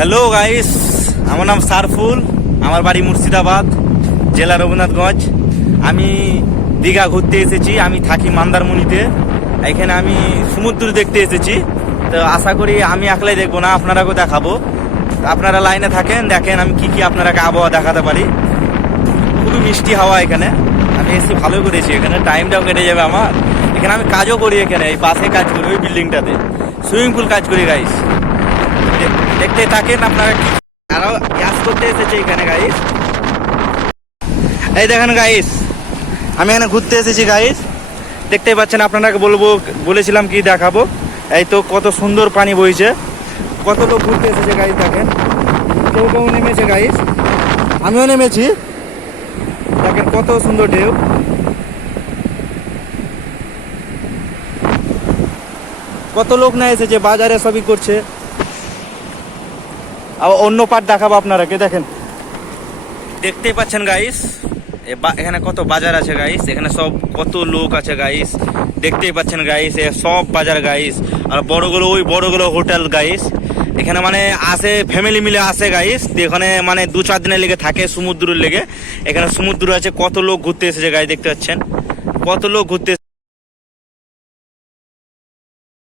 Hello guys আমার নাম সারফুল। আমার বাড়ি মুর্শিদাবাদ, জেলা রঘুনাথগঞ্জ। আমি দীঘা ঘুরতে এসেছি। আমি থাকি মন্দারমণিতে। এখানে আমি সমুদ্র দেখতে এসেছি। তো আশা করি আমি একলাই দেখব না, আপনারাকেও দেখাবো। আপনারা লাইনে থাকেন, দেখেন আমি কি কি আপনারাকে আবহাওয়া দেখাতে পারি। খুবই মিষ্টি হাওয়া এখানে। আমি এসে ভালো করেছি এখানে। টাইমটাও কেটে যাবে আমার। এখানে আমি কাজও করি এখানে। এই পাশে কাজ করি, ওই বিল্ডিংটাতে সুইমিং পুল কাজ করি গাইস দেখতে থাকেন আপনারা কি গ্যাস করতে এসেছে এখানে গাইস এই দেখেন গাইস আমি এখানে ঘুরতে এসেছি গাইস দেখতেই পাচ্ছেন আপনাকে বলব, বলেছিলাম কি দেখাবো। এই তো কত সুন্দর পানি বইছে। কত লোক ঘুরতে এসেছে গাইস দেখেন। কেউ কেউ নেমেছে গাইস আমিও নেমেছি। দেখেন, কত সুন্দর ঢেউ। কত লোক না এসেছে, বাজারে সবই করছে। অন্য পার্ট দেখাবো আপনারা আপনারাকে, দেখেন। দেখতেই পাচ্ছেন গাইস এখানে কত বাজার আছে গাইস এখানে সব কত লোক আছে গাইস দেখতেই পাচ্ছেন গাইস এ সব বাজার গাইস আর বড়গুলো, ওই বড়গুলো হোটেল গাইস এখানে মানে আসে ফ্যামিলি মিলে আসে গাইস এখানে মানে দু চার দিনের লেগে থাকে সমুদ্রের লেগে। এখানে সমুদ্র আছে, কত লোক ঘুরতে এসেছে গাইস দেখতে পাচ্ছেন? কত লোক ঘুরতে